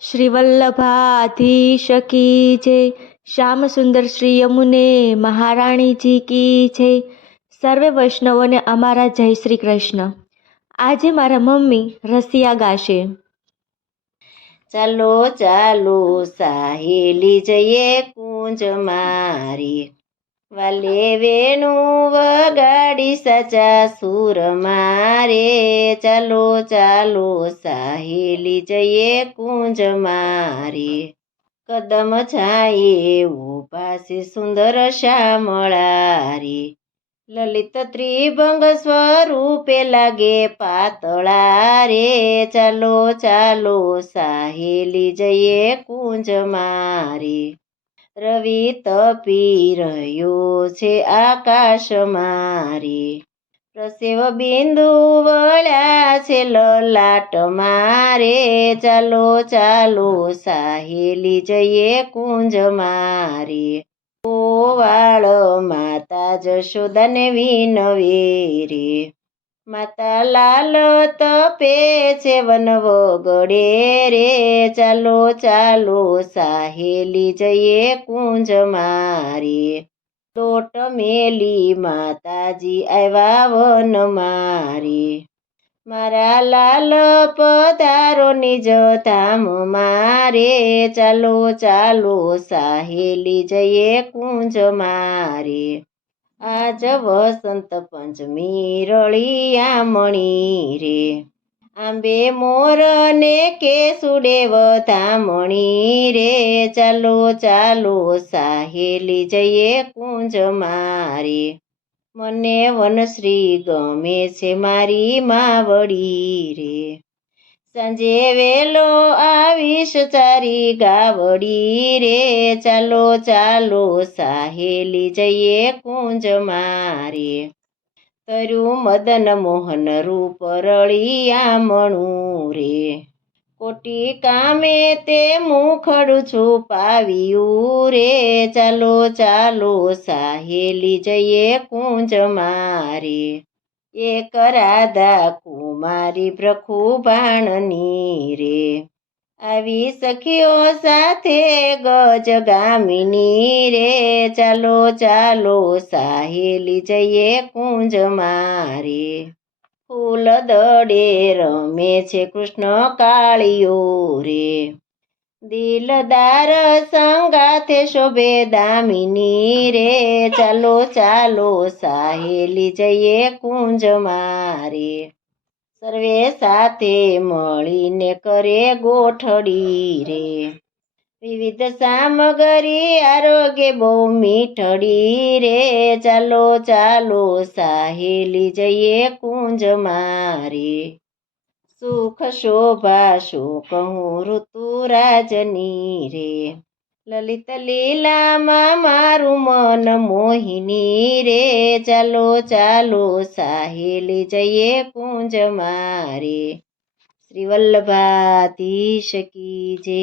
શ્રી વલ્લભાધીશ કી જય શ્યામ સુંદર શ્રી યમુને મહારાણીજી કી જય. સર્વે વૈષ્ણવોને અમારા જય શ્રી કૃષ્ણ. આજે મારા મમ્મી રસિયા ગાશે. ચાલો ચાલો સાહેલી જઈએ કુંજ મારી. વાલે વેણું વગાડી સાચા સુર મારે. ચાલો ચાલો, સાહેલી જઈએ કુંજ મારે. કદમ છાયે ઉપાસી સુંદર શ્યામળારી લલિત ત્રિભંગ સ્વરૂપે લાગે પાતળા રે ચાલો ચાલો, સાહેલી જઈએ કુંજ મારી. રવિ તપી રહ્યો છે આકાશ મારી. પ્રસેવ બિંદુ વળ્યા છે લલાટ મારે. ચાલો ચાલો, સાહેલી જઈએ કુંજ મારી. ગોવાળ માતા જશોદન વિનવે રે માતા લાલ તપે છે વનવો વગડે રે, ચાલો ચાલો, સાહેલી જઈએ કુંજ મારી. દોટ મેલી માતાજી આવ્યા વન મારી. મારા લાલ પધારો નિજ ધામ મારે. ચાલો ચાલો, સાહેલી જઈએ કુંજ મારે. આજ વસંત પંચમી રળિયા મણી રે. આંબે મોર ને કેસુડે વધામણી રે. ચાલો ચાલો, સાહેલી જઈએ કુંજ મારે. મને વનશ્રી ગમે છે મારી માવડી રે. સાંજે વેલો આવીશ ચારી ગાવડી રે. ચાલો ચાલો, સાહેલી જઈએ કુંજ મારે તરું મદન મોહન રૂપ રળિયામણું રે. કોટી કામે તે મુખડું છુપાવ્યું રે. ચાલો ચાલો, સાહેલી જઈએ કુંજ મારે એક રાધા કુમારી પ્રખુ ભાણની રે આવી સખીઓ સાથે ગજ ગામિની રે ચાલો ચાલો, સાહેલી જઈએ કુંજ મારે. ફૂલ દડે રમે છે કૃષ્ણ કાળીઓ રે. દિલદાર સંગાથે શોભે દામિની રે ચાલો ચાલો, સાહેલી જઈએ કુંજ મારે. સર્વે સાથે મળીને કરે ગોઠડી રે. વિવિધ સામગ્રી આરોગ્ય બહુ મીઠડી રે. ચાલો ચાલો, સાહેલી જઈએ કુંજ મારે સુખ શોભા શોક હું ઋતુરાજની રે. લલિત લીલામાં મારું મન મોહિની રે ચાલો ચાલો, સાહેલી જઈએ કુંજ મારે. શ્રી વલ્લભાધીશ કી જય.